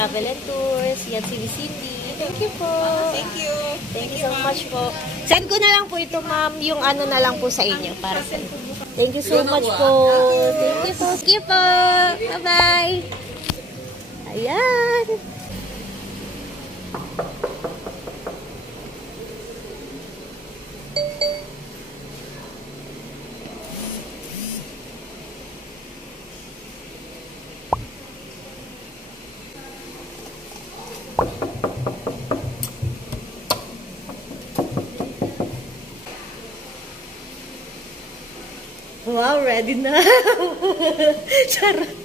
Travel and Tours. Yan si Cindy. Thank you po. Thank you. Thank you so much po. Send ko na lang po ito, ma'am. Yung ano na lang po sa inyo. Para sa Thank you so much po. Thank you po. Sige po. Bye-bye. Ayan. Wow, ready na. Charot.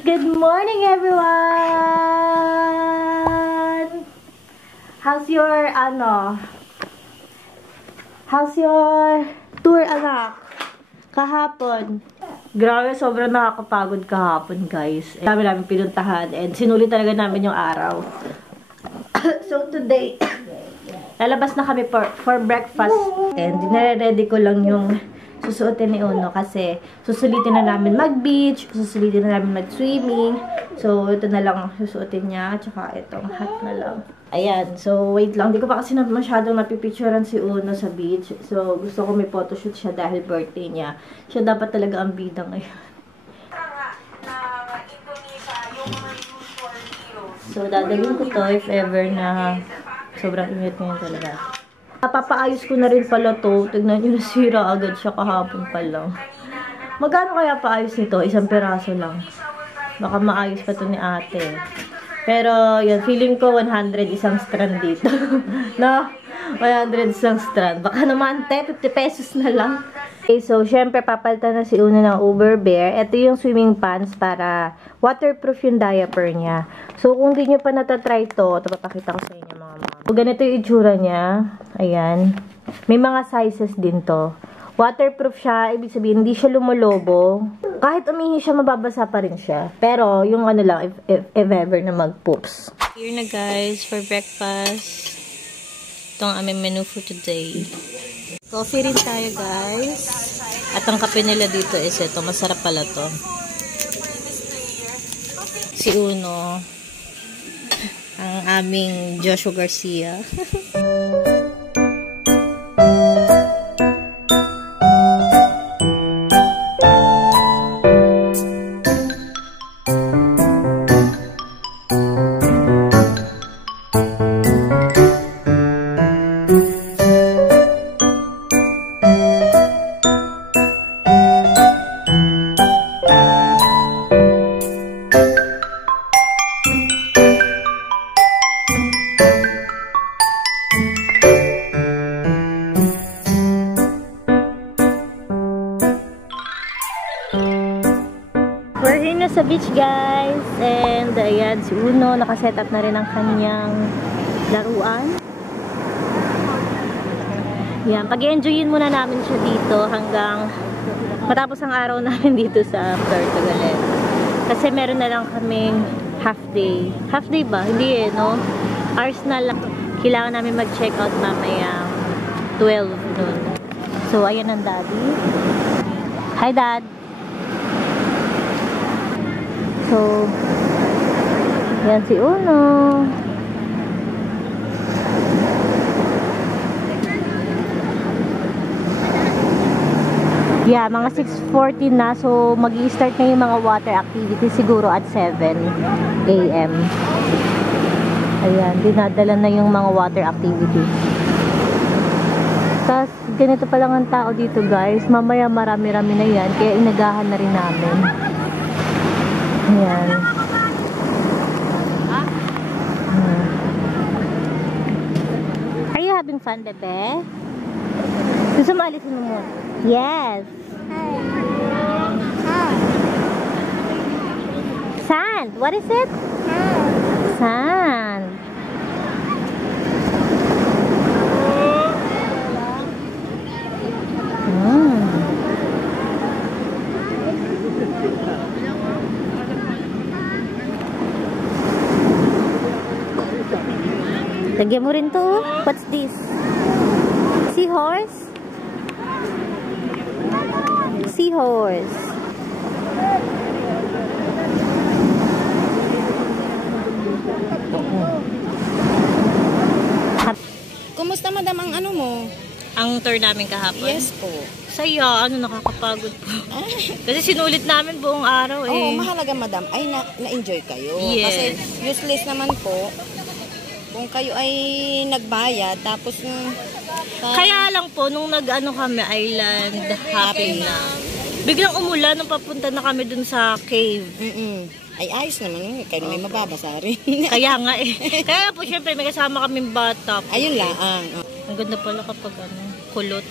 Good morning, everyone! How's your tour, anak? Kahapon. Grabe, sobrang nakakapagod kahapon, guys. Dami namin pinuntahan and sinulit talaga namin yung araw. So, today, lalabas na kami for breakfast. And nire-ready ko lang yung susuotin ni Uno kasi susulitin na namin mag-beach, susulitin na namin mag-swimming. So, ito na lang susuotin niya. Tsaka itong hat na lang. Ayan. So, wait lang. Di ko pa kasi masyadong napipicturean si Uno sa beach. So, gusto ko may photoshoot siya dahil birthday niya. Siya dapat talaga ang bida ngayon. So, dadalhin ko to if ever na sobrang init ngayon talaga. Papaayos ko na rin pala to. Tignan nyo, nasira agad siya kahapon pa lang. Magkano kaya paayos nito? Isang piraso lang. Baka maayos pa to ni ate. Pero, yun, feeling ko 100 isang strand dito. No? 100 isang strand. Baka naman, 50 pesos na lang. Okay, so, syempre, papalitan na si Uno ng Uberbear. Ito yung swimming pants para waterproof yung diaper niya. So, kung di nyo pa natatry to, ito papakita ko sa inyo, mga mama. So, ganito yung itsura niya. Ayan. May mga sizes din to. Waterproof siya. Ibig sabihin, hindi siya lumolobo. Kahit umihi siya, mababasa pa rin siya. Pero, yung ano lang, if ever na mag-poops. Here na guys, for breakfast. Ito ang aming menu for today. Coffee rin tayo guys. At ang kape nila dito is ito. Masarap pala to. Si Uno. Ang aming Joshua Garcia. We're here na sa beach guys, and ayan si Uno, nakaset up na rin ang kanyang laruan. Yan, pag-enjoyin muna namin siya dito hanggang matapos ang araw namin dito sa Puerto Galera. Kasi meron na lang kaming half day. Half day ba? Hindi no? Hours na lang. Kailangan namin mag-check out mamaya 12 noon. So, ayan ang daddy. Hi, Dad! So, yan si Uno. Yeah, mga 6:40 na. So, mag-i-start na yung mga water activities siguro at 7 AM. Ayan, dinadala na yung mga water activities. Tapos, ganito pa lang ang tao dito, guys. Mamaya marami-rami na yan. Kaya inagahan na rin namin. Ayan. Are you having fun, bebe? Gusto mo alisin mo muna? Yes. Sand. What is it? Sand. Lagyan mo rin to. What's this? Seahorse? Seahorse. Kumusta madam ang ano mo? Ang tour namin kahapon? Yes po. Saya, nakakapagod po. Kasi sinulit namin buong araw eh. Oo, mahalaga madam ay na-enjoy kayo. Yes. Kasi useless naman po kung kayo ay nagbayad tapos Kaya lang po, nung nag-ano kami, island hopping na, biglang umulan nung papunta na kami dun sa cave. Ay ayos naman yun. Kayo may mababasa rin. Kaya nga eh. Kaya po syempre may kasama kaming bata po. Ayun lang. Ang ganda pala kapag kulot.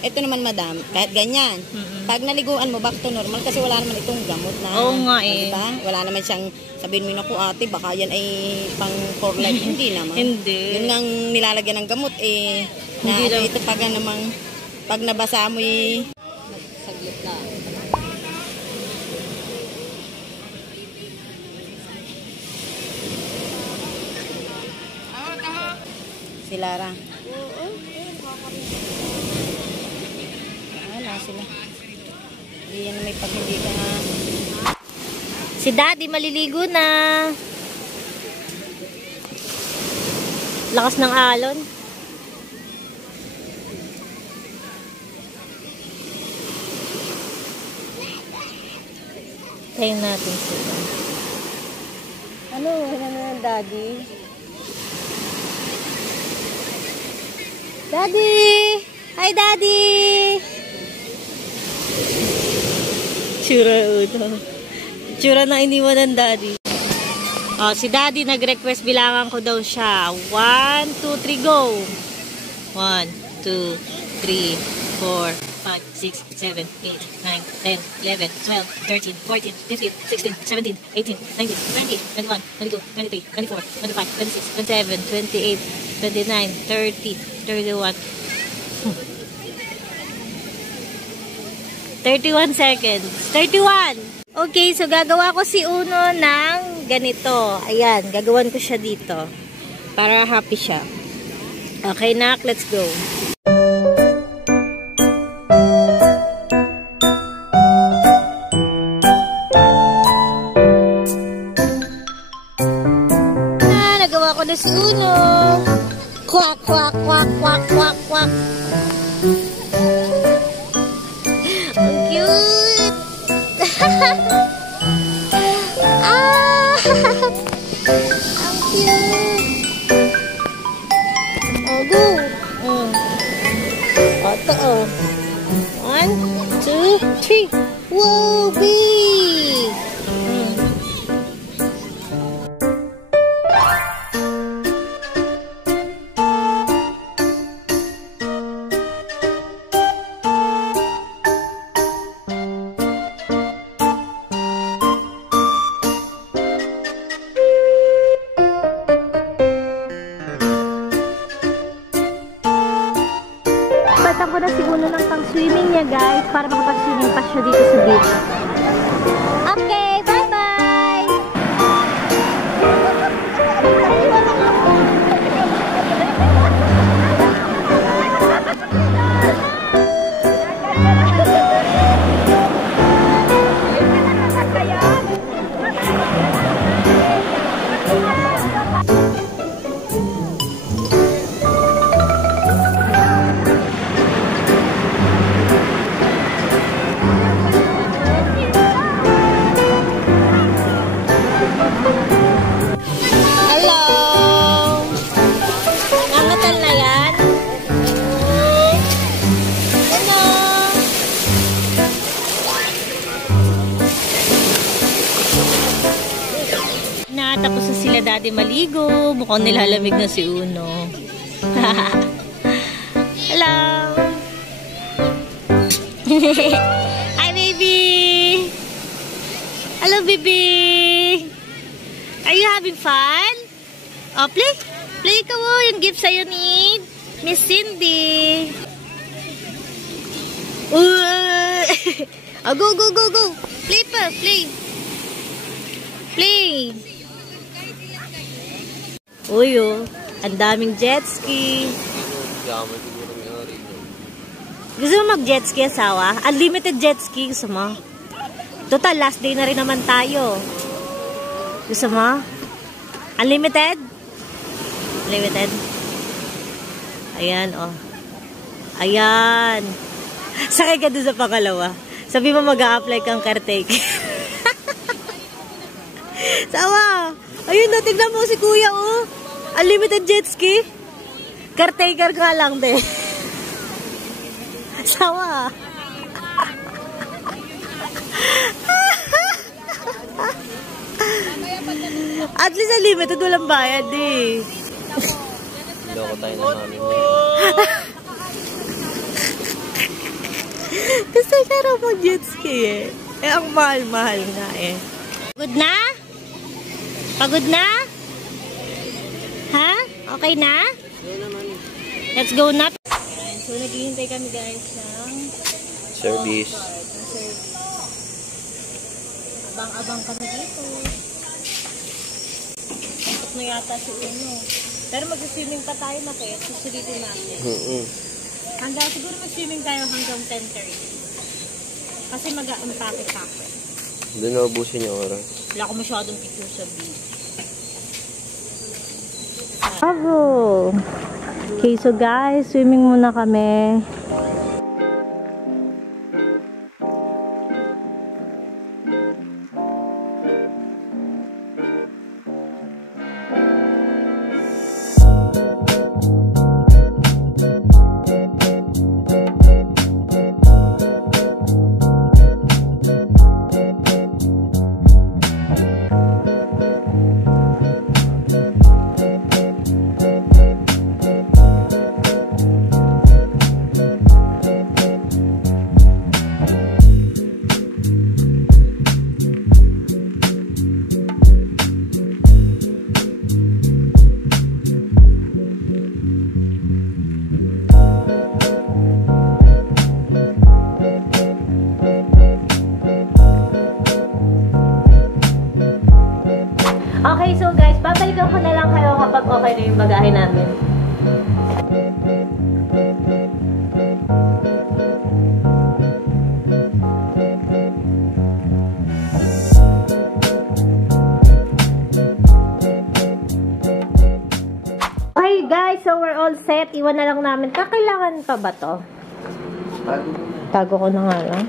Ito naman madam, kahit ganyan. Pag naliguan mo back to normal kasi wala naman itong gamot na. Oo nga eh. Diba? Wala naman siyang sabihin mo na ko ate baka yan ay pang for life. Hindi naman. Hindi. Yun nga nilalagyan ng gamot eh. Hindi Na ito pag namang pag nabasa mo eh. Saglit na. Si Lara. Wala sila. Hindi yan may pag hindi ka nga. Si Daddy maliligo na. Lakas ng alon. Tayo natin sila. Ano? Ano ng Daddy? Daddy! Hi, Daddy! Tsura uto. Tsura na iniwan ng Daddy. Oh, si Daddy nag-request, bilangan ko daw siya. 1, 2, 3, go! 1, 2, 3, 4, 5, 6, 7, 8, 9, 10, 11, 12, 13, 14, 15, 16, 17, 18, 19, 20, 21, 22, 23, 24, 25, 26, 27, 28, 29, 30, 31. 31 seconds. 31! Okay, so gagawa ko si Uno ng ganito. Ayan, gagawan ko siya dito. Para happy siya. Okay, nak, let's go. Nagawa ko na si Uno. Quack, quack, quack, quack, quack, quack. Ang cute! Ang cute! Oh, go! Ito, oh. 1, 2, 3. Whoa, big! Ko na si Uno ng pang-swimming niya, guys, para makapag-swimming pa siya dito sa beach. Okay, bye-bye! Tapos na sila daddy maligo. Mukhang nilalamig na si Uno. Hello! Hi, baby! Hello, baby! Are you having fun? Oh, play! Play ka mo! Yung gift sa'yo ni Miss Cindy! Oh, go, go, go, go! Play pa! Play! Play! Uy, oh! Ang daming jet ski! Gusto mo mag-jet ski, asawa? Unlimited jet ski, gusto mo? Total, last day na rin naman tayo. Gusto mo? Unlimited? Unlimited? Ayan, oh. Ayan. Sakay ka doon sa pangalawa. Sabi mo mag-a-apply kang caretaker. Sawa. Ayun na, tignan mo si kuya, oh. Unlimited jet ski. Caretaker ka lang, de. Sawa. At least unlimited, walang bayad, eh. Loko tayo na namin. Gusto siya raw mag-jet ski, eh. Eh, ang mahal-mahal nga, eh. Pagod na? Pagod na? Ha? Okay na? Let's go na. So, naghihintay kami, guys, ng Service. abang-abang kami dito. Tapos na yata si Uno. Pero mag-swimming pa tayo na kaya. Susulitin natin. Siguro mag-swimming tayo hanggang 10:30. Kasi mag-a-unpack-pack. Doon na ubusin yung oras. Wala ko masyadong picture sa beach. Bravo! Okay, so guys, swimming muna kami. Okay, so guys, babalikan ko na lang kayo kapag okay na yung bagahe namin. Okay guys, so we're all set. Iwan na lang namin. Kakailangan pa ba to? Tago ko na nga lang.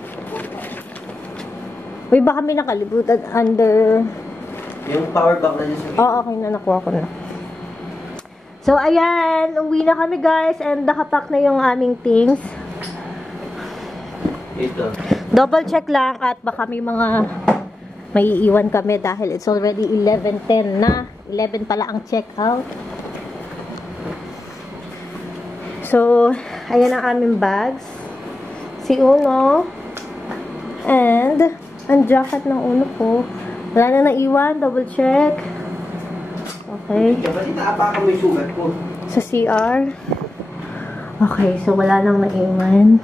Uy, baka may nakalibutan under... Yung power bank na dyan sa... Oo, okay na. Nakuha ko na. So, ayan. Uwi na kami, guys. And nakapack na yung aming things. Ito. Double check lang at baka may mga may iiwan kami dahil it's already 11:10 na. 11 pala ang check out. So, ayan ang aming bags. Si Uno. And, ang jacket ng Uno ko. Wala na naiwan. Double check. Okay. Sa CR. Okay. So, wala nang naiwan.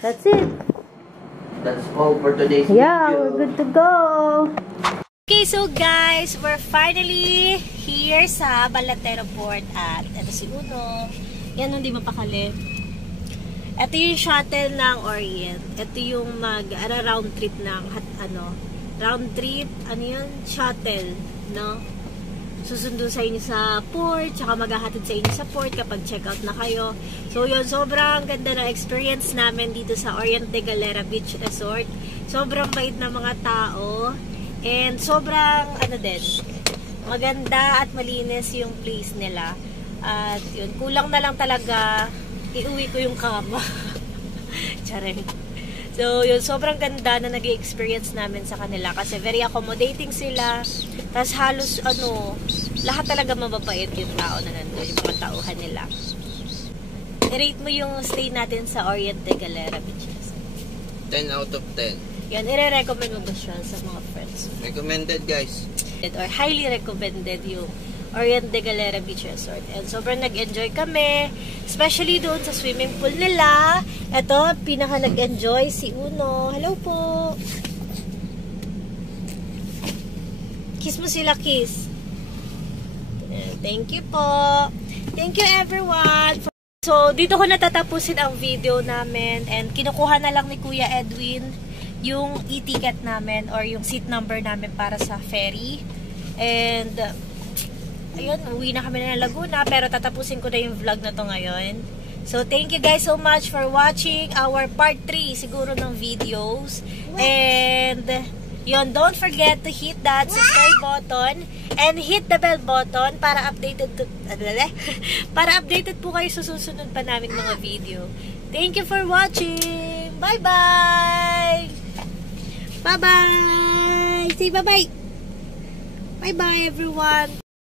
That's it. That's all for today's video. Yeah, we're good to go. Okay, so guys, we're finally here sa Balatero Port at ito si Uno. Yan, hindi mapakali. Ito yung shuttle ng Orient. Ito yung round trip ng round trip, shuttle, no? Susundo sa inyo sa port, tsaka maghahatid sa inyo sa port kapag check out na kayo. So yun, sobrang ganda na experience namin dito sa Orient de Galera Beach Resort. Sobrang bait na mga tao and sobrang maganda at malinis yung place nila. At yun, kulang na lang talaga iuwi ko yung kama. Charing. So, yun, sobrang ganda na nag-experience namin sa kanila kasi very accommodating sila. Tapos halos, lahat talaga mababait yung tao na nandun, yung mga tauhan nila. I-rate mo yung stay natin sa Orient de Galera Beaches. 10 out of 10. Yan, i-recommend mo ba siya sa mga friends? Recommended, guys. Or highly recommended yung Orient de Galera Beach Resort. And sobrang nag-enjoy kami, especially doon sa swimming pool nila. Ito, pinaka nag-enjoy si Uno. Hello po! Kiss mo sila, kiss. Thank you po. Thank you everyone. So, dito ko natatapusin ang video namin and kinukuha na lang ni Kuya Edwin yung e-ticket namin or yung seat number namin para sa ferry. And, ayun, uwi na kami na ng Laguna pero tatapusin ko na yung vlog na to ngayon. So, thank you guys so much for watching our part 3 siguro ng videos. And, yun, don't forget to hit that subscribe button and hit the bell button para updated po kayo sa susunod pa namin mga video. Thank you for watching. Bye-bye! Bye-bye! Say bye-bye! Bye-bye everyone!